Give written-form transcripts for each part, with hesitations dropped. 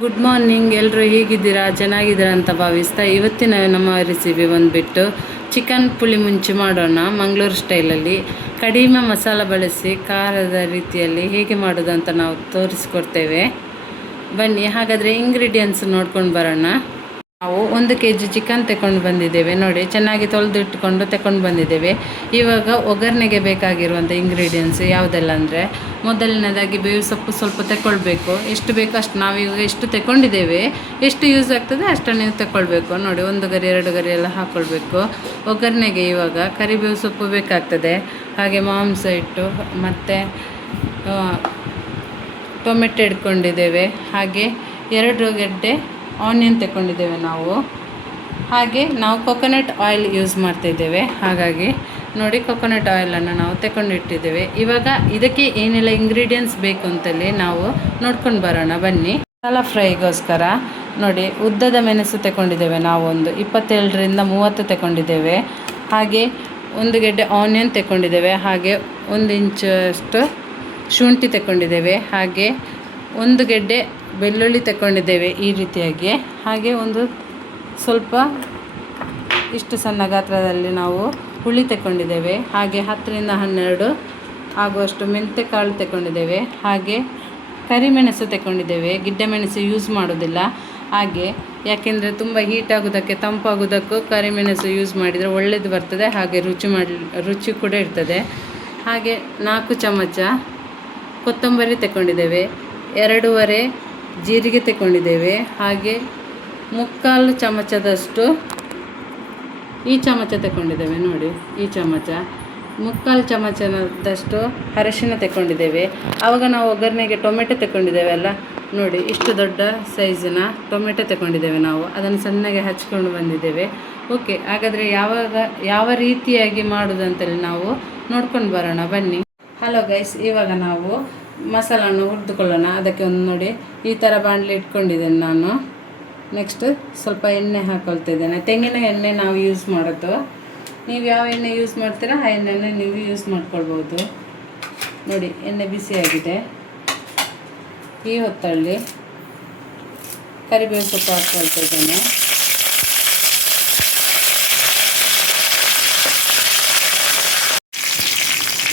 Good morning, ಎಲ್ಲರೂ ಹೇಗಿದ್ದೀರಾ? ಚೆನ್ನಾಗಿದ್ದೀರಾ ಅಂತ ಭಾವಿಸ್ತಾ ಇವತ್ತಿನ ನಮ್ಮ ರೆಸಿಪಿ ಬಂದುಬಿಟ್ಟು ಚಿಕನ್ ಪುಳಿ ಮುಂಚಿ ಮಾಡೋಣ. ಮಂಗಳೂರು ಸ್ಟೈಲಲ್ಲಿ ಕಡಿಮೆ ಮಸಾಲ ಬಳಸಿ ಖಾರದ ರೀತಿಯಲ್ಲಿ ಹೇಗೆ ಮಾಡೋದು ಅಂತ ನಾವು ತೋರಿಸ್ಕೊಡ್ತೇವೆ. ಬನ್ನಿ, ಹಾಗಾದರೆ ಇಂಗ್ರೀಡಿಯೆಂಟ್ಸ್ ನೋಡ್ಕೊಂಡು ಬರೋಣ. ನಾವು 1 kg ಚಿಕನ್ ತಗೊಂಡು ಬಂದಿದ್ದೇವೆ. ನೋಡಿ, ಚೆನ್ನಾಗಿ ತೊಳೆದಿಟ್ಟುಕೊಂಡು ತಗೊಂಡು ಬಂದಿದ್ದೇವೆ. ಇವಾಗ ಒಗ್ಗರಣೆಗೆ ಬೇಕಾಗಿರುವಂಥ ಇಂಗ್ರೀಡಿಯೆಂಟ್ಸ್ ಯಾವುದೆಲ್ಲ ಅಂದರೆ, ಮೊದಲನೇದಾಗಿ ಬೇವು ಸೊಪ್ಪು ಸ್ವಲ್ಪ ತಗೊಳ್ಬೇಕು. ಎಷ್ಟು ಬೇಕೋ ಅಷ್ಟು, ನಾವೀಗ ಎಷ್ಟು ತಗೊಂಡಿದ್ದೇವೆ, ಎಷ್ಟು ಯೂಸ್ ಆಗ್ತದೆ ಅಷ್ಟನ್ನು ನೀವು ತಗೊಳ್ಬೇಕು. ನೋಡಿ, 1 ಗರಿ 2 ಗರಿ ಎಲ್ಲ ಹಾಕ್ಕೊಳ್ಬೇಕು. ಒಗ್ಗರಣೆಗೆ ಇವಾಗ ಕರಿಬೇವು ಸೊಪ್ಪು ಬೇಕಾಗ್ತದೆ, ಹಾಗೆ ಮಾಂಸ ಹಿಟ್ಟು ಮತ್ತು ಟೊಮೆಟೊ ಇಟ್ಕೊಂಡಿದ್ದೇವೆ, ಹಾಗೆ 2 ಗೆಡ್ಡೆ ಆನಿಯನ್ ತಗೊಂಡಿದ್ದೇವೆ ನಾವು. ಹಾಗೆ ನಾವು ಕೊಕೊನಟ್ ಆಯಿಲ್ ಯೂಸ್ ಮಾಡ್ತಾಯಿದ್ದೇವೆ. ಹಾಗಾಗಿ ನೋಡಿ, ಕೊಕೊನಟ್ ಆಯಿಲನ್ನು ನಾವು ತಗೊಂಡಿಟ್ಟಿದ್ದೇವೆ. ಇವಾಗ ಇದಕ್ಕೆ ಏನೆಲ್ಲ ಇಂಗ್ರೀಡಿಯೆಂಟ್ಸ್ ಬೇಕು ಅಂತಲೇ ನಾವು ನೋಡ್ಕೊಂಡು ಬರೋಣ. ಬನ್ನಿ. ಮಸಾಲ ಫ್ರೈಗೋಸ್ಕರ ನೋಡಿ, ಉದ್ದದ ಮೆಣಸು ತಗೊಂಡಿದ್ದೇವೆ ನಾವು, ಒಂದು 27ರಿಂದ 30 ತಗೊಂಡಿದ್ದೇವೆ. ಹಾಗೆ 1 ಗೆಡ್ಡೆ ಆನಿಯನ್ ತಗೊಂಡಿದ್ದೇವೆ, ಹಾಗೆ 1 ಇಂಚಷ್ಟು ಶುಂಠಿ ತಗೊಂಡಿದ್ದೇವೆ, ಹಾಗೆ 1 ಗೆಡ್ಡೆ ಬೆಳ್ಳುಳ್ಳಿ ತಗೊಂಡಿದ್ದೇವೆ ಈ ರೀತಿಯಾಗಿ. ಹಾಗೆ ಒಂದು ಸ್ವಲ್ಪ ಇಷ್ಟು ಸಣ್ಣ ಗಾತ್ರದಲ್ಲಿ ನಾವು ಹುಳಿ ತಗೊಂಡಿದ್ದೇವೆ. ಹಾಗೆ 10ರಿಂದ 12 ಆಗುವಷ್ಟು ಮೆಂತ್ಯ ಕಾಳು ತಗೊಂಡಿದ್ದೇವೆ. ಹಾಗೆ ಕರಿಮೆಣಸು ತಗೊಂಡಿದ್ದೇವೆ, ಗಿಡ್ಡ ಮೆಣಸು ಯೂಸ್ ಮಾಡೋದಿಲ್ಲ. ಹಾಗೆ ಯಾಕೆಂದರೆ ತುಂಬ ಹೀಟ್ ಆಗೋದಕ್ಕೆ, ತಂಪಾಗೋದಕ್ಕೂ ಕರಿಮೆಣಸು ಯೂಸ್ ಮಾಡಿದರೆ ಒಳ್ಳೆಯದು ಬರ್ತದೆ, ಹಾಗೆ ರುಚಿ ಕೂಡ ಇರ್ತದೆ. ಹಾಗೆ 4 ಚಮಚ ಕೊತ್ತಂಬರಿ ತಗೊಂಡಿದ್ದೇವೆ, 2.5 ಜೀರಿಗೆ ತಗೊಂಡಿದ್ದೇವೆ. ಹಾಗೆ 3/4 ಚಮಚದಷ್ಟು ಈ ಚಮಚ ತಗೊಂಡಿದ್ದೇವೆ. ನೋಡಿ, ಈ ಚಮಚ 3/4 ಚಮಚದಷ್ಟು ಅರಶಿನ ತಗೊಂಡಿದ್ದೇವೆ. ಆವಾಗ ನಾವು ಒಗ್ಗರಣೆಗೆ ಟೊಮೆಟೊ ತಗೊಂಡಿದ್ದೇವೆ ಅಲ್ಲ, ನೋಡಿ ಇಷ್ಟು ದೊಡ್ಡ ಸೈಜಿನ ಟೊಮೆಟೊ ತಗೊಂಡಿದ್ದೇವೆ ನಾವು, ಅದನ್ನು ಸಣ್ಣಗೆ ಹಚ್ಕೊಂಡು ಬಂದಿದ್ದೇವೆ. ಓಕೆ, ಹಾಗಾದರೆ ಯಾವ ರೀತಿಯಾಗಿ ಮಾಡೋದಂತೇಳಿ ನಾವು ನೋಡ್ಕೊಂಡು ಬರೋಣ. ಬನ್ನಿ. ಹಲೋ ಗೈಸ್, ಇವಾಗ ನಾವು ಮಸಾಲನ್ನು ಹುರಿದುಕೊಳ್ಳೋಣ. ಅದಕ್ಕೆ ಒಂದು ನೋಡಿ, ಈ ಥರ ಬಾಣಲಿ ಇಟ್ಕೊಂಡಿದ್ದೇನೆ ನಾನು. ನೆಕ್ಸ್ಟ್ ಸ್ವಲ್ಪ ಎಣ್ಣೆ ಹಾಕ್ಕೊಳ್ತಿದ್ದೇನೆ. ತೆಂಗಿನ ಎಣ್ಣೆ ನಾವು ಯೂಸ್ ಮಾಡೋದು. ನೀವು ಯಾವ ಎಣ್ಣೆ ಯೂಸ್ ಮಾಡ್ತೀರಾ ಆ ಎಣ್ಣೆನೇ ನೀವು ಯೂಸ್ ಮಾಡ್ಕೊಳ್ಬೋದು. ನೋಡಿ, ಎಣ್ಣೆ ಬಿಸಿಯಾಗಿದೆ. ಈ ಹೊತ್ತಲ್ಲಿ ಕರಿಬೇವು ಸೊಪ್ಪು ಹಾಕ್ಕೊಳ್ತಿದ್ದೇನೆ.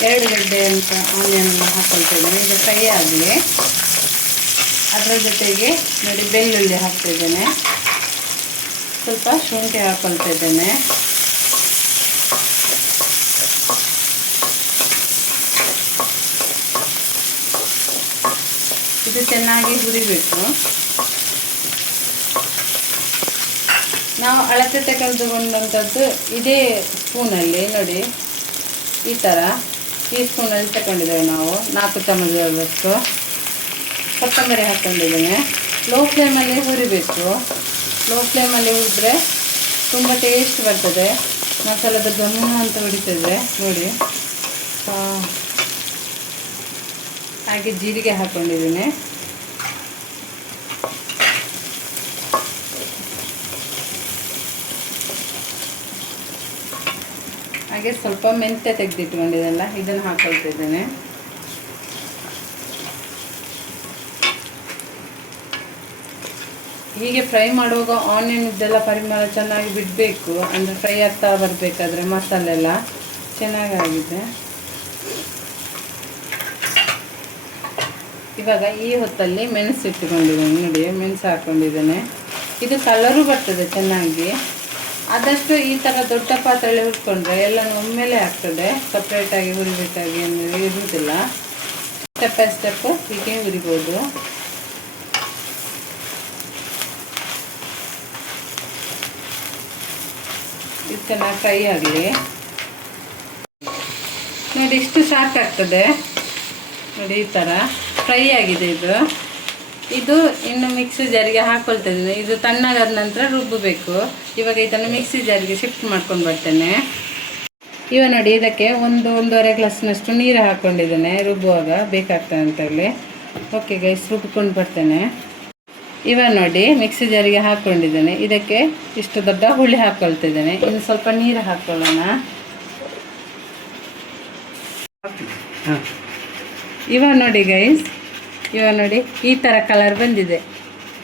ಎರಡು ಗೆಡ್ಡೆ ಅಂತ ಆನಿಯನನ್ನು ಹಾಕ್ಕೊಳ್ತಿದ್ದೇನೆ. ಇದು ಫ್ರೈ ಆಗಲಿ. ಅದರ ಜೊತೆಗೆ ನೋಡಿ, ಬೆಳ್ಳುಳ್ಳಿ ಹಾಕ್ತಿದ್ದೇನೆ, ಸ್ವಲ್ಪ ಶುಂಠಿ ಹಾಕ್ಕೊಳ್ತಿದ್ದೇನೆ. ಇದು ಚೆನ್ನಾಗಿ ಹುರಿಬೇಕು. ನಾವು ಅಳತೆ ತೆಗೆದುಕೊಂಡಂಥದ್ದು ಇದೇ ಸ್ಪೂನಲ್ಲಿ ನೋಡಿ, ಈ ಥರ ಈ ಸ್ಪೂನಲ್ಲಿ ತಗೊಂಡಿದ್ದೇವೆ ನಾವು. 4 ಚಮಚದಷ್ಟು ಕೊತ್ತಂಬರಿ ಹಾಕ್ಕೊಂಡಿದ್ದೇನೆ. ಲೋ ಫ್ಲೇಮಲ್ಲಿ ಹುರಿಬೇಕು. ಲೋ ಫ್ಲೇಮಲ್ಲಿ ಹುರಿದ್ರೆ ತುಂಬ ಟೇಸ್ಟ್ ಬರ್ತದೆ, ಮಸಾಲದ ಘಮ ಅಂತ ಹೊಡಿತದೆ ನೋಡಿ. ಹಾಗೆ ಜೀರಿಗೆ ಹಾಕ್ಕೊಂಡಿದ್ದೇನೆ. ಹಾಗೆ ಸ್ವಲ್ಪ ಮೆಂತ್ಯ ತೆಗೆದಿಟ್ಕೊಂಡಿದ್ದೆಲ್ಲ ಇದನ್ನು ಹಾಕ್ಕೊಳ್ತಿದ್ದೇನೆ. ಹೀಗೆ ಫ್ರೈ ಮಾಡುವಾಗ ಆನಿಯನ್ ಇದೆಲ್ಲ ಪರಿಮಳ ಚೆನ್ನಾಗಿ ಬಿಡಬೇಕು, ಅಂದರೆ ಫ್ರೈ ಆಗ್ತಾ ಬರಬೇಕಾದ್ರೆ ಮಸಾಲೆ ಎಲ್ಲ ಚೆನ್ನಾಗಾಗಿದೆ. ಇವಾಗ ಈ ಹೊತ್ತಲ್ಲಿ ಮೆಣಸು ಇಟ್ಟುಕೊಂಡಿದ್ದೇನೆ. ನೋಡಿ, ಮೆಣಸು ಹಾಕ್ಕೊಂಡಿದ್ದೇನೆ. ಇದು ಕಲರು ಬರ್ತದೆ ಚೆನ್ನಾಗಿ. ಆದಷ್ಟು ಈ ಥರ ದೊಡ್ಡ ಪಾತ್ರೆಯಲ್ಲಿ ಹುರ್ಕೊಂಡ್ರೆ ಎಲ್ಲನೂ ಒಮ್ಮೆಲೆ ಆಗ್ತದೆ, ಸಪ್ರೇಟಾಗಿ ಹುರಿಬೇಕಾಗಿ ಇರುವುದಿಲ್ಲ. ಸ್ಟೆಪ್ ಬೈ ಸ್ಟೆಪ್ ಹೀಗೆ ಹುರಿಬೋದು. ಇದು ಚೆನ್ನಾಗಿ ಫ್ರೈ ಆಗಲಿ. ನೋಡಿ, ಇಷ್ಟು ಸಾಕಾಗ್ತದೆ. ನೋಡಿ, ಈ ಥರ ಫ್ರೈ ಆಗಿದೆ. ಇದು ಇನ್ನು ಮಿಕ್ಸಿ ಜಾರಿಗೆ ಹಾಕ್ಕೊಳ್ತಿದ್ದೀನಿ. ಇದು ತಣ್ಣಗಾದ ನಂತರ ರುಬ್ಬಬೇಕು. ಇವಾಗ ಇದನ್ನು ಮಿಕ್ಸಿ ಜಾರಿಗೆ ಶಿಫ್ಟ್ ಮಾಡ್ಕೊಂಡು ಬರ್ತೇನೆ. ಇವಾಗ ನೋಡಿ, ಇದಕ್ಕೆ 1-1.5 ಗ್ಲಾಸ್ನಷ್ಟು ನೀರು ಹಾಕ್ಕೊಂಡಿದ್ದೇನೆ, ರುಬ್ಬುವಾಗ ಬೇಕಾಗ್ತದೆ ಅಂತೇಳಿ. ಓಕೆ ಗೈಸ್, ರುಬ್ಕೊಂಡು ಬರ್ತೇನೆ. ಇವಾಗ ನೋಡಿ, ಮಿಕ್ಸಿ ಜಾರಿಗೆ ಹಾಕ್ಕೊಂಡಿದ್ದೇನೆ. ಇದಕ್ಕೆ ಇಷ್ಟು ದೊಡ್ಡ ಹುಳಿ ಹಾಕ್ಕೊಳ್ತಿದ್ದೇನೆ. ಇನ್ನು ಸ್ವಲ್ಪ ನೀರು ಹಾಕ್ಕೊಳ್ಳೋಣ. ಇವಾಗ ನೋಡಿ ಗೈಸ್, ಇವಾಗ ನೋಡಿ ಈ ಥರ ಕಲರ್ ಬಂದಿದೆ.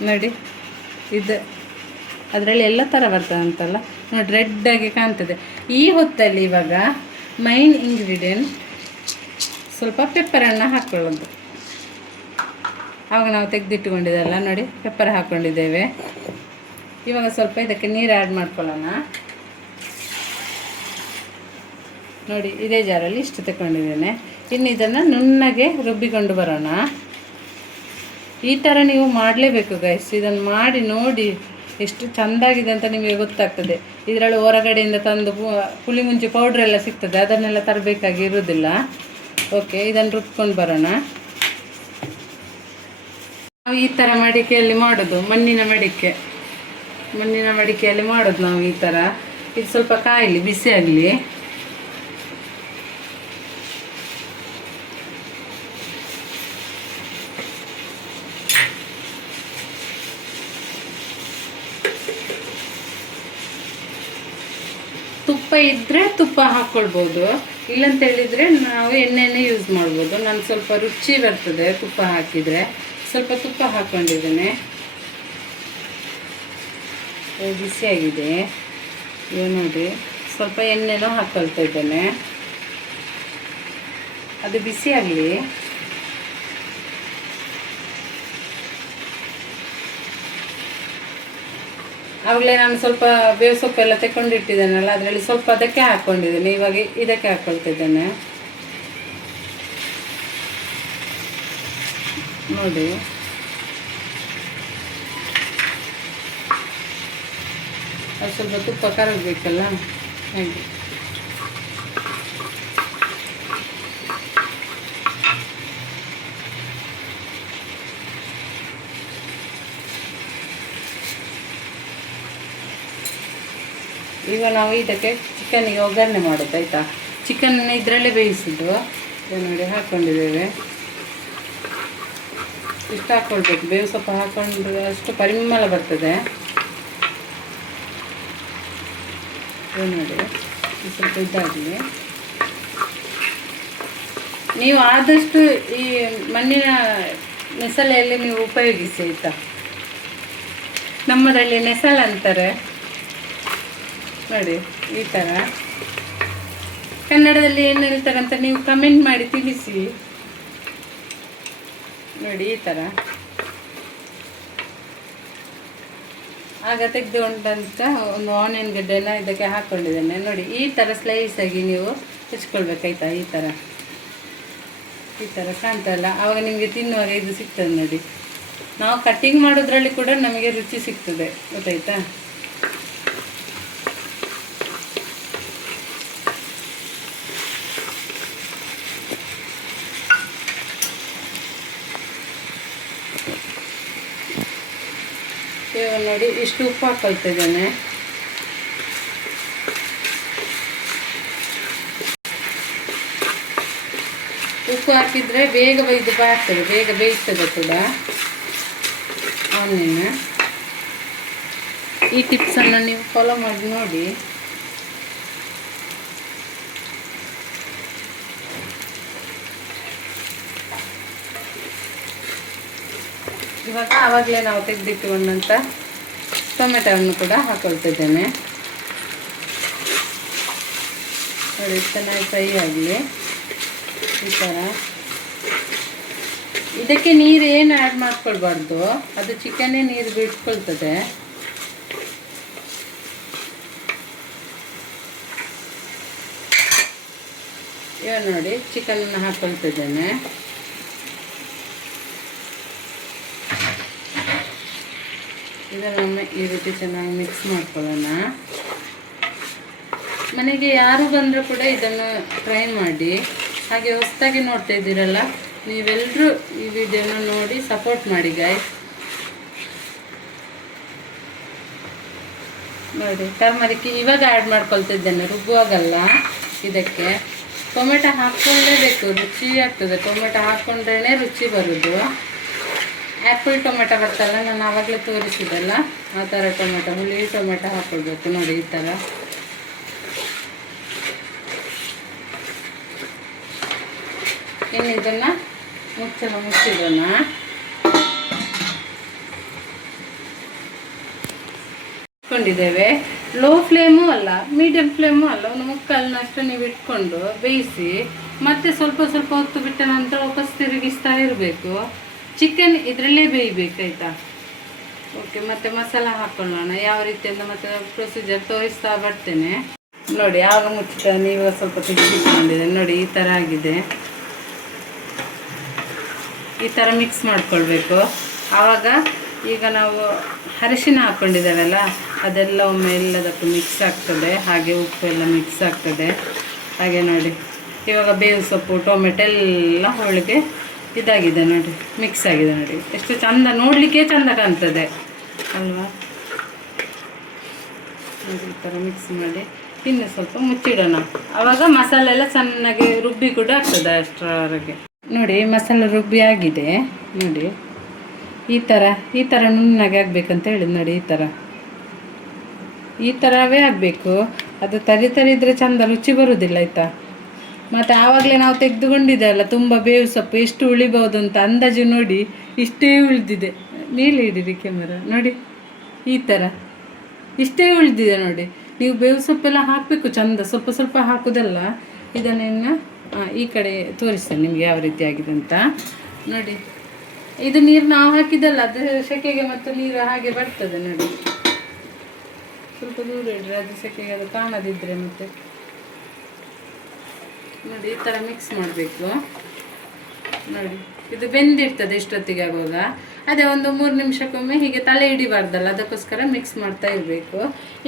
ನೋಡಿ ಇದು ಅದರಲ್ಲಿ ಎಲ್ಲ ಥರ ಬರ್ತದೆ ಅಂತಲ್ಲ ನೋಡಿ, ರೆಡ್ಡಾಗಿ ಕಾಣ್ತದೆ. ಈ ಹೊತ್ತಲ್ಲಿ ಇವಾಗ ಮೈನ್ ಇಂಗ್ರೀಡಿಯೆಂಟ್ ಸ್ವಲ್ಪ ಪೆಪ್ಪರನ್ನು ಹಾಕ್ಕೊಳ್ಳೋದು. ಆವಾಗ ನಾವು ತೆಗೆದಿಟ್ಟುಕೊಂಡಿದ್ದೆಲ್ಲ ನೋಡಿ, ಪೆಪ್ಪರ್ ಹಾಕ್ಕೊಂಡಿದ್ದೇವೆ. ಇವಾಗ ಸ್ವಲ್ಪ ಇದಕ್ಕೆ ನೀರು ಆ್ಯಡ್ ಮಾಡ್ಕೊಳ್ಳೋಣ. ನೋಡಿ ಇದೇ ಜಾರಲ್ಲಿ ಇಷ್ಟು ತಗೊಂಡಿದ್ದೇನೆ. ಇನ್ನು ಇದನ್ನು ನುಣ್ಣಗೆ ರುಬ್ಬಿಕೊಂಡು ಬರೋಣ. ಈ ಥರ ನೀವು ಮಾಡಲೇಬೇಕು ಗೈಸ್. ಇದನ್ನು ಮಾಡಿ ನೋಡಿ ಎಷ್ಟು ಚೆಂದಾಗಿದೆ ಅಂತ ನಿಮಗೆ ಗೊತ್ತಾಗ್ತದೆ. ಇದರಲ್ಲಿ ಹೊರಗಡೆಯಿಂದ ತಂದು ಪುಳಿ ಮುಂಚೆ ಪೌಡ್ರೆಲ್ಲ ಸಿಗ್ತದೆ, ಅದನ್ನೆಲ್ಲ ತರಬೇಕಾಗಿ ಇರೋದಿಲ್ಲ. ಓಕೆ, ಇದನ್ನು ರುಬ್ಕೊಂಡು ಬರೋಣ. ನಾವು ಈ ಥರ ಮಡಿಕೆಯಲ್ಲಿ ಮಾಡೋದು, ಮಣ್ಣಿನ ಮಡಿಕೆಯಲ್ಲಿ ಮಾಡೋದು ನಾವು ಈ ಥರ. ಇದು ಸ್ವಲ್ಪ ಕಾಯಲಿ, ಬಿಸಿ ಆಗಲಿ. ತುಪ್ಪ ಇದ್ದರೆ ತುಪ್ಪ ಹಾಕ್ಕೊಳ್ಬೋದು, ಇಲ್ಲಂತ ಹೇಳಿದರೆ ನಾವು ಎಣ್ಣೆನೇ ಯೂಸ್ ಮಾಡ್ಬೋದು. ನಾನು ಸ್ವಲ್ಪ ರುಚಿ ಬರ್ತದೆ ತುಪ್ಪ ಹಾಕಿದರೆ. ಸ್ವಲ್ಪ ತುಪ್ಪ ಹಾಕ್ಕೊಂಡಿದ್ದೇನೆ. ಬಿಸಿಯಾಗಿದೆ. ಇವಾಗ ನೋಡಿ ಸ್ವಲ್ಪ ಎಣ್ಣೆನೂ ಹಾಕ್ಕೊಳ್ತಾ ಇದ್ದೇನೆ. ಅದು ಬಿಸಿ ಆಗಲಿ. ಆವಾಗಲೇ ನಾನು ಸ್ವಲ್ಪ ಬೇವು ಸೊಪ್ಪೆಲ್ಲ ತೆಗೊಂಡಿಟ್ಟಿದ್ದೇನಲ್ಲ, ಅದರಲ್ಲಿ ಸ್ವಲ್ಪ ಅದಕ್ಕೆ ಹಾಕ್ಕೊಂಡಿದ್ದೇನೆ. ಇವಾಗ ಇದಕ್ಕೆ ಹಾಕ್ಕೊಳ್ತಿದ್ದೇನೆ ನೋಡಿ. ಅದು ಸ್ವಲ್ಪ ತುಪ್ಪ ಕರಗಬೇಕಲ್ಲ ಹಾಗೆ. ಈಗ ನಾವು ಇದಕ್ಕೆ ಚಿಕನ್ನಿಗೆ ಒಗ್ಗರಣೆ ಮಾಡೋದು ಆಯಿತಾ. ಚಿಕನ್ ಇದರಲ್ಲೇ ಬೇಯಿಸಿದ್ದು ನೋಡಿ ಹಾಕ್ಕೊಂಡಿದ್ದೇವೆ. ಇಷ್ಟು ಹಾಕ್ಕೊಳ್ಬೇಕು. ಬೇವು ಸೊಪ್ಪು ಹಾಕ್ಕೊಂಡ್ರೆ ಅಷ್ಟು ಪರಿಮಳ ಬರ್ತದೆ ನೋಡಿ. ಸ್ವಲ್ಪ ಇದಾಗಲಿ. ನೀವು ಆದಷ್ಟು ಈ ಮಣ್ಣಿನ ನೆಸಳೆಯಲ್ಲಿ ನೀವು ಉಪಯೋಗಿಸಿ ಆಯಿತಾ. ನಮ್ಮದರಲ್ಲಿ ನೆಸಳು ಅಂತಾರೆ ನೋಡಿ. ಈ ಥರ ಕನ್ನಡದಲ್ಲಿ ಏನು ಹೇಳ್ತಾರೆ ಅಂತ ನೀವು ಕಮೆಂಟ್ ಮಾಡಿ ತಿಳಿಸಿ ನೋಡಿ. ಈ ಥರ ಆಗ ತೆಗೆದುಕೊಂಡಂಥ ಒಂದು ಆನಿಯನ್ ಗಡ್ಡೆನ ಇದಕ್ಕೆ ಹಾಕ್ಕೊಂಡಿದ್ದೇನೆ ನೋಡಿ. ಈ ಥರ ಸ್ಲೈಸಾಗಿ ನೀವು ಹೆಚ್ಕೊಳ್ಬೇಕಾಯ್ತಾ. ಈ ಥರ ಕಾಣ್ತಲ್ಲ, ಆವಾಗ ನಿಮಗೆ ತಿನ್ನುವಾಗ ಇದು ಸಿಗ್ತದೆ ನೋಡಿ. ನಾವು ಕಟ್ಟಿಂಗ್ ಮಾಡೋದ್ರಲ್ಲಿ ಕೂಡ ನಮಗೆ ರುಚಿ ಸಿಗ್ತದೆ, ಗೊತ್ತಾಯ್ತಾ. ಇವಾಗ ನೋಡಿ ಇಷ್ಟು ಉಪ್ಪು ಹಾಕ್ಕೊಳ್ತಿದ್ದೇನೆ. ಉಪ್ಪು ಹಾಕಿದರೆ ಬೇಗ ಆಗ್ತದೆ, ಬೇಗ ಬೇಯ್ತದೆ ಕೂಡ ಆನಿಯನ್. ಈ ಟಿಪ್ಸನ್ನು ನೀವು ಫಾಲೋ ಮಾಡಿ ನೋಡಿ. ಇವಾಗ ಆವಾಗಲೇ ನಾವು ತೆಗೆದಿಟ್ಟುಕೊಂಡಂಥ ಟೊಮೆಟೊವನ್ನು ಕೂಡ ಹಾಕ್ಕೊಳ್ತಿದ್ದೇನೆ ನೋಡಿ. ಚೆನ್ನಾಗಿ ಫ್ರೈ ಆಗಲಿ ಈ ಥರ. ಇದಕ್ಕೆ ನೀರು ಏನು ಆ್ಯಡ್ ಮಾಡ್ಕೊಳ್ಬಾರ್ದು, ಅದು ಚಿಕನ್ನೇ ನೀರು ಬಿಟ್ಕೊಳ್ತದೆ. ಇವಾಗ ನೋಡಿ ಚಿಕನನ್ನು ಹಾಕ್ಕೊಳ್ತಿದ್ದೇನೆ. ಇದನ್ನು ಈ ರೀತಿ ಚೆನ್ನಾಗಿ ಮಿಕ್ಸ್ ಮಾಡ್ಕೊಳ್ಳೋಣ. ಮನೆಗೆ ಯಾರು ಬಂದರೂ ಕೂಡ ಇದನ್ನು ಟ್ರೈ ಮಾಡಿ. ಹಾಗೆ ಹೊಸದಾಗಿ ನೋಡ್ತಾ ಇದ್ದೀರಲ್ಲ, ನೀವೆಲ್ಲರೂ ಈ ವಿಡಿಯೋನ ನೋಡಿ ಸಪೋರ್ಟ್ ಮಾಡಿ ಗಾಯ್ಸ್. ನೋಡಿ ಟರ್ಮರಿಕ್ ಇವಾಗ ಆ್ಯಡ್ ಮಾಡ್ಕೊಳ್ತಿದ್ದೇನೆ, ರುಬ್ಬುವಾಗಲ್ಲ. ಇದಕ್ಕೆ ಟೊಮೆಟೊ ಹಾಕ್ಕೊಳ್ಳೇಬೇಕು, ರುಚಿ ಆಗ್ತದೆ. ಟೊಮೆಟೊ ಹಾಕ್ಕೊಂಡ್ರೇ ರುಚಿ ಬರೋದು. ಆ್ಯಪಲ್ ಟೊಮೆಟೊ ಬರ್ತಲ್ಲ, ನಾನು ಆವಾಗಲೇ ತೋರಿಸಿದಲ್ಲ, ಆ ಥರ ಟೊಮೆಟೊ, ಹುಳಿ ಟೊಮೆಟೊ ಹಾಕ್ಕೊಳ್ಬೇಕು ನೋಡಿ. ಈ ಥರ ಇನ್ನು ಇದನ್ನು ಮುಚ್ಚಿಡೋಣ. ಇಟ್ಕೊಂಡಿದ್ದೇವೆ. ಲೋ ಫ್ಲೇಮು ಅಲ್ಲ, ಮೀಡಿಯಮ್ ಫ್ಲೇಮು ಅಲ್ಲ, ಒಂದು ಮುಕ್ಕಾಲಿನಷ್ಟು ನೀವು ಇಟ್ಕೊಂಡು ಬೇಯಿಸಿ ಮತ್ತೆ ಸ್ವಲ್ಪ ಸ್ವಲ್ಪ ಹೊತ್ತು ಬಿಟ್ಟ ನಂತರ ವಾಪಸ್ ತಿರುಗಿಸ್ತಾ ಇರಬೇಕು. ಚಿಕನ್ ಇದರಲ್ಲೇ ಬೇಯಬೇಕಾಯ್ತಾ. ಓಕೆ, ಮತ್ತೆ ಮಸಾಲ ಹಾಕೊಳ್ಳೋಣ ಯಾವ ರೀತಿ ಅಂತ ಮತ್ತೆ ಪ್ರೊಸೀಜರ್ ತೋರಿಸ್ತಾ ಬರ್ತೇನೆ. ನೋಡಿ, ಆಗ ಮುಚ್ಚಿಟ ನೀವು ಸ್ವಲ್ಪ ತೆಗೆದುಕೊಂಡಿದೆ ನೋಡಿ, ಈ ಥರ ಆಗಿದೆ. ಈ ಥರ ಮಿಕ್ಸ್ ಮಾಡ್ಕೊಳ್ಬೇಕು. ಆವಾಗ ಈಗ ನಾವು ಅರಿಶಿನ ಹಾಕ್ಕೊಂಡಿದ್ದೇವಲ್ಲ, ಅದೆಲ್ಲ ಒಮ್ಮೆ ಎಲ್ಲದಕ್ಕೂ ಮಿಕ್ಸ್ ಆಗ್ತದೆ. ಹಾಗೆ ಉಪ್ಪು ಎಲ್ಲ ಮಿಕ್ಸ್ ಆಗ್ತದೆ. ಹಾಗೆ ನೋಡಿ, ಇವಾಗ ಬೇವು ಸೊಪ್ಪು ಟೊಮೆಟೊ ಎಲ್ಲ ಹೋಳಿಗೆ ಇದಾಗಿದೆ ನೋಡಿ, ಮಿಕ್ಸ್ ಆಗಿದೆ ನೋಡಿ. ಎಷ್ಟು ಚಂದ, ನೋಡಲಿಕ್ಕೆ ಚಂದ ಕಾಣ್ತದೆ ಅಲ್ವಾ. ನೋಡಿ, ಈ ಥರ ಮಿಕ್ಸ್ ಮಾಡಿ ಇನ್ನು ಸ್ವಲ್ಪ ಮುಚ್ಚಿಡೋಣ. ಆವಾಗ ಮಸಾಲೆ ಎಲ್ಲ ಚೆನ್ನಾಗಿ ರುಬ್ಬಿ ಕೂಡ ಆಗ್ತದೆ ಅಷ್ಟರವರೆಗೆ. ನೋಡಿ, ಮಸಾಲೆ ರುಬ್ಬಿ ಆಗಿದೆ ನೋಡಿ. ಈ ಥರ ನುಣ್ಣಗೆ ಆಗಬೇಕಂತ ಹೇಳಿದ್ದು ನೋಡಿ. ಈ ಥರವೇ ಆಗಬೇಕು. ಅದು ತರಿದ್ರೆ ಚಂದ ರುಚಿ ಬರುವುದಿಲ್ಲ ಆಯಿತಾ. ಮತ್ತು ಆವಾಗಲೇ ನಾವು ತೆಗೆದುಕೊಂಡಿದ್ದೆವಲ್ಲ ತುಂಬ ಬೇವು ಸೊಪ್ಪು, ಎಷ್ಟು ಉಳಿಬೋದು ಅಂತ ಅಂದಾಜು ನೋಡಿ. ಇಷ್ಟೇ ಉಳಿದಿದೆ. ಮೇಲೆ ಇಡಿರಿ ಕ್ಯಾಮರಾ ನೋಡಿ. ಈ ಥರ ಇಷ್ಟೇ ಉಳಿದಿದೆ ನೋಡಿ. ನೀವು ಬೇವು ಸೊಪ್ಪೆಲ್ಲ ಹಾಕಬೇಕು ಚಂದ, ಸ್ವಲ್ಪ ಸ್ವಲ್ಪ ಹಾಕೋದಲ್ಲ. ಇದನ್ನೇನು ಈ ಕಡೆ ತೋರಿಸ್ತೇನೆ ನಿಮಗೆ ಯಾವ ರೀತಿ ಆಗಿದೆ ಅಂತ ನೋಡಿ. ಇದು ನೀರು ನಾವು ಹಾಕಿದ್ದಲ್ಲ, ಅದು ಸೆಕೆಗೆ ಮತ್ತು ನೀರು ಹಾಗೆ ಬರ್ತದೆ ನೋಡಿ. ಸ್ವಲ್ಪ ದೂರ ಇಡ್ರಿ, ಅದು ಸೆಕೆಗೆ ಅದು ಕಾಣದಿದ್ದರೆ ಮತ್ತೆ ನೋಡಿ. ಈ ಥರ ಮಿಕ್ಸ್ ಮಾಡಬೇಕು ನೋಡಿ. ಇದು ಬೆಂದಿರ್ತದೆ ಇಷ್ಟೊತ್ತಿಗೆ ಆಗುವಾಗ. ಅದೇ ಒಂದು 3 ನಿಮಿಷಕ್ಕೊಮ್ಮೆ ಹೀಗೆ ತಲೆ ಹಿಡಿಬಾರ್ದಲ್ಲ, ಅದಕ್ಕೋಸ್ಕರ ಮಿಕ್ಸ್ ಮಾಡ್ತಾ ಇರಬೇಕು.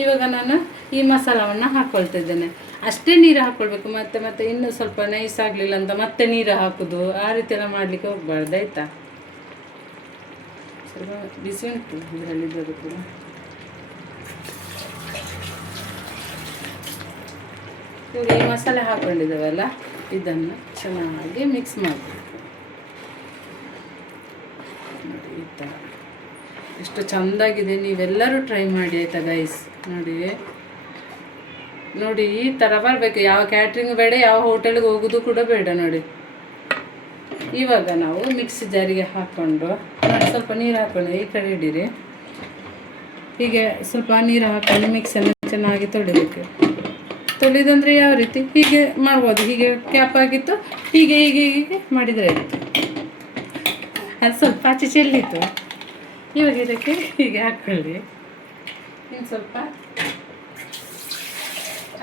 ಇವಾಗ ನಾನು ಈ ಮಸಾಲವನ್ನು ಹಾಕ್ಕೊಳ್ತಿದ್ದೇನೆ. ಅಷ್ಟೇ ನೀರು ಹಾಕ್ಕೊಳ್ಬೇಕು. ಮತ್ತೆ ಇನ್ನೂ ಸ್ವಲ್ಪ ನೈಸ್ ಆಗಲಿಲ್ಲ ಅಂತ ಮತ್ತೆ ನೀರು ಹಾಕೋದು ಆ ರೀತಿ ಎಲ್ಲ ಮಾಡಲಿಕ್ಕೆ ಹೋಗಬಾರ್ದು ಆಯಿತಾ. ಸ್ವಲ್ಪ ಬಿಸಿ ಉಂಟು ಇದರಲ್ಲಿದ್ದದು ಕೂಡ. ಇವಾಗ ಈ ಮಸಾಲೆ ಹಾಕ್ಕೊಂಡಿದ್ದೇವಲ್ಲ, ಇದನ್ನು ಚೆನ್ನಾಗಿ ಮಿಕ್ಸ್ ಮಾಡಬೇಕು ನೋಡಿ. ಈ ಥರ ಎಷ್ಟು ಚೆಂದಾಗಿದೆ. ನೀವೆಲ್ಲರೂ ಟ್ರೈ ಮಾಡಿ ಆಯಿತಾ ಗೈಸ್. ನೋಡಿ ಈ ಥರ ಬರಬೇಕು. ಯಾವ ಕ್ಯಾಟ್ರಿಂಗ್ ಬೇಡ, ಯಾವ ಹೋಟೆಲ್ಗೆ ಹೋಗೋದು ಕೂಡ ಬೇಡ ನೋಡಿ. ಇವಾಗ ನಾವು ಮಿಕ್ಸಿ ಜಾರಿಗೆ ಹಾಕ್ಕೊಂಡು ನೋಡಿ, ಸ್ವಲ್ಪ ನೀರು ಹಾಕ್ಕೊಂಡು ಈ ಕಡೆ ಇಡೀರಿ. ಹೀಗೆ ಸ್ವಲ್ಪ ನೀರು ಹಾಕ್ಕೊಂಡು ಮಿಕ್ಸನ್ನು ಚೆನ್ನಾಗಿ ತೊಳಿಬೇಕು. ತೊಳೆದಂದರೆ ಯಾವ ರೀತಿ ಹೀಗೆ ಮಾಡ್ಬೋದು. ಹೀಗೆ ಕ್ಯಾಪ್ ಆಗಿತ್ತು, ಹೀಗೆ ಹೀಗೆ ಹೀಗೆ ಮಾಡಿದರೆ ಆಯಿತು. ಅದು ಸ್ವಲ್ಪ ಆಚೆ ಚೆಲ್ಲಿತ್ತು. ಇವಾಗ ಇದಕ್ಕೆ ಹೀಗೆ ಹಾಕ್ಕೊಳ್ಳಿ. ಇನ್ನು ಸ್ವಲ್ಪ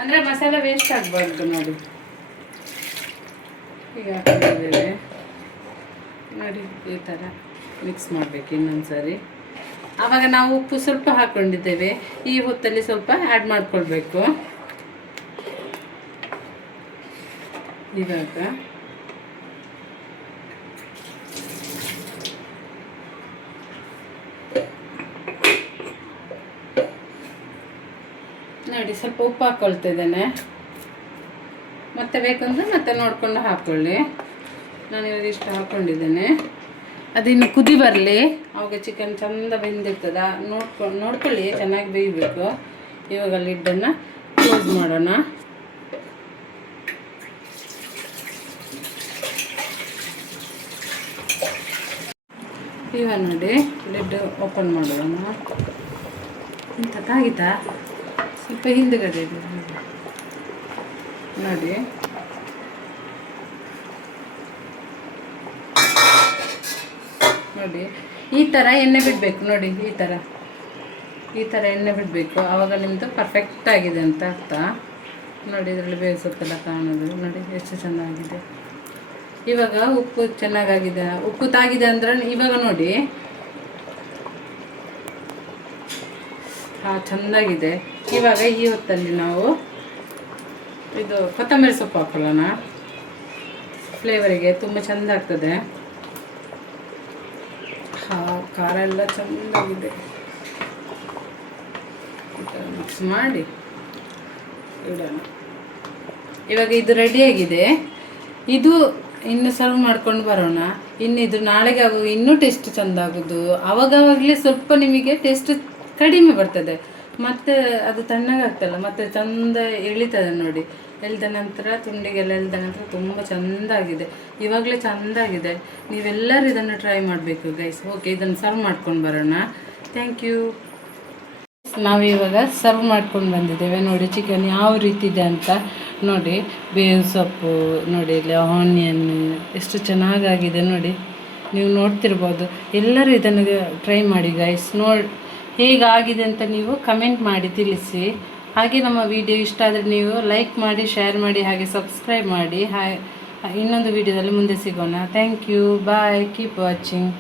ಅಂದರೆ ಮಸಾಲೆ ವೇಸ್ಟ್ ಆಗಬಾರ್ದು ನೋಡಿ. ಹೀಗೆ ಹಾಕ್ಕೊಂಡಿದ್ದೇವೆ ನೋಡಿ. ಈ ಥರ ಮಿಕ್ಸ್ ಮಾಡಬೇಕು ಇನ್ನೊಂದು ಸಾರಿ. ಆವಾಗ ನಾವು ಉಪ್ಪು ಸ್ವಲ್ಪ ಹಾಕ್ಕೊಂಡಿದ್ದೇವೆ. ಈ ಹೊತ್ತಲ್ಲಿ ಸ್ವಲ್ಪ ಆ್ಯಡ್ ಮಾಡಿಕೊಳ್ಬೇಕು. ಇವಾಗ ನೋಡಿ, ಸ್ವಲ್ಪ ಉಪ್ಪು ಹಾಕ್ಕೊಳ್ತಿದ್ದೇನೆ. ಮತ್ತೆ ಬೇಕಂದ್ರೆ ಮತ್ತೆ ನೋಡಿಕೊಂಡು ಹಾಕ್ಕೊಳ್ಳಿ. ನಾನು ಇವಾಗ ಇಷ್ಟು ಹಾಕ್ಕೊಂಡಿದ್ದೇನೆ. ಅದಿನ್ನು ಕುದಿ ಬರಲಿ, ಆವಾಗ ಚಿಕನ್ ಚೆಂದ ಬೆಂದಿರ್ತದೆ. ನೋಡ್ಕೊಳ್ಳಿ ಚೆನ್ನಾಗಿ ಬೇಯಬೇಕು. ಇವಾಗ ಲಿಡ್ಡನ್ನು ಕ್ಲೋಸ್ ಮಾಡೋಣ. ಇವಾಗ ನೋಡಿ, ಲಿಡ್ ಓಪನ್ ಮಾಡೋಣ. ಇಂಥದ್ದಾಗಿತ್ತಾ? ಸ್ವಲ್ಪ ಹಿಂದುಗಡೆ ಇದೆ ನೋಡಿ. ನೋಡಿ ಈ ಥರ ಎಣ್ಣೆ ಬಿಡಬೇಕು ನೋಡಿ. ಈ ಥರ ಎಣ್ಣೆ ಬಿಡಬೇಕು. ಆವಾಗ ನಿಮ್ಮದು ಪರ್ಫೆಕ್ಟ್ ಆಗಿದೆ ಅಂತ ಅರ್ಥ ನೋಡಿ. ಇದರಲ್ಲಿ ಬೇವು ಸೊಪ್ಪೆಲ್ಲ ಕಾಣೋದು ನೋಡಿ, ಎಷ್ಟು ಚೆನ್ನಾಗಿದೆ. ಇವಾಗ ಉಪ್ಪು ಚೆನ್ನಾಗಾಗಿದೆ, ಉಪ್ಪು ತಾಗಿದೆ ಅಂದ್ರೆ ಇವಾಗ ನೋಡಿ. ಚೆಂದಾಗಿದೆ. ಇವಾಗ ಈ ಹೊತ್ತಲ್ಲಿ ನಾವು ಇದು ಕೊತ್ತಂಬರಿ ಸೊಪ್ಪು ಹಾಕೊಳ್ಳೋಣ. ಫ್ಲೇವರಿಗೆ ತುಂಬ ಚೆಂದ ಆಗ್ತದೆ. ಖಾರ ಎಲ್ಲ ಚೆಂದಾಗಿದೆ. ಮಿಕ್ಸ್ ಮಾಡಿ ಇಡೋಣ. ಇವಾಗ ಇದು ರೆಡಿಯಾಗಿದೆ. ಇದು ಇನ್ನು ಸರ್ವ್ ಮಾಡ್ಕೊಂಡು ಬರೋಣ. ಇನ್ನಿದು ನಾಳೆಗೆ ಆಗುವ ಇನ್ನೂ ಟೇಸ್ಟ್ ಚೆಂದ ಆಗೋದು. ಆವಾಗವಾಗಲೇ ಸ್ವಲ್ಪ ನಿಮಗೆ ಟೇಸ್ಟ್ ಕಡಿಮೆ ಬರ್ತದೆ. ಮತ್ತು ಅದು ತಣ್ಣಗಾಗ್ತಲ್ಲ, ಮತ್ತು ಚೆಂದ ಎಳಿತದೆ ನೋಡಿ. ಎಳ್ದ ನಂತರ ತುಂಡಿಗೆಲ್ಲ ಎಳ್ದ ನಂತರ ತುಂಬ ಚೆಂದಾಗಿದೆ. ಇವಾಗಲೇ ಚೆಂದಾಗಿದೆ. ನೀವೆಲ್ಲರೂ ಇದನ್ನು ಟ್ರೈ ಮಾಡಬೇಕು ಗೈಸ್. ಓಕೆ, ಇದನ್ನು ಸರ್ವ್ ಮಾಡ್ಕೊಂಡು ಬರೋಣ. Thank you. ನಾವಿವಾಗ ಸರ್ವ್ ಮಾಡ್ಕೊಂಡು ಬಂದಿದ್ದೇವೆ. ನೋಡಿ ಚಿಕನ್ ಯಾವ ರೀತಿ ಇದೆ ಅಂತ ನೋಡಿ. ಬೇವು ಸೊಪ್ಪು ನೋಡಿ, ಇಲ್ಲಿ ಆನಿಯನ್ ಎಷ್ಟು ಚೆನ್ನಾಗಾಗಿದೆ ನೋಡಿ, ನೀವು ನೋಡ್ತಿರ್ಬೋದು. ಎಲ್ಲರೂ ಇದನ್ನು ಟ್ರೈ ಮಾಡಿ ಗೈಸ್. ಹೇಗಾಗಿದೆ ಅಂತ ನೀವು ಕಮೆಂಟ್ ಮಾಡಿ ತಿಳಿಸಿ. ಹಾಗೆ ನಮ್ಮ ವಿಡಿಯೋ ಇಷ್ಟ ಆದರೆ ನೀವು ಲೈಕ್ ಮಾಡಿ, ಶೇರ್ ಮಾಡಿ, ಹಾಗೆ ಸಬ್ಸ್ಕ್ರೈಬ್ ಮಾಡಿ. ಇನ್ನೊಂದು ವಿಡಿಯೋದಲ್ಲಿ ಮುಂದೆ ಸಿಗೋಣ. Thank you, bye, keep watching.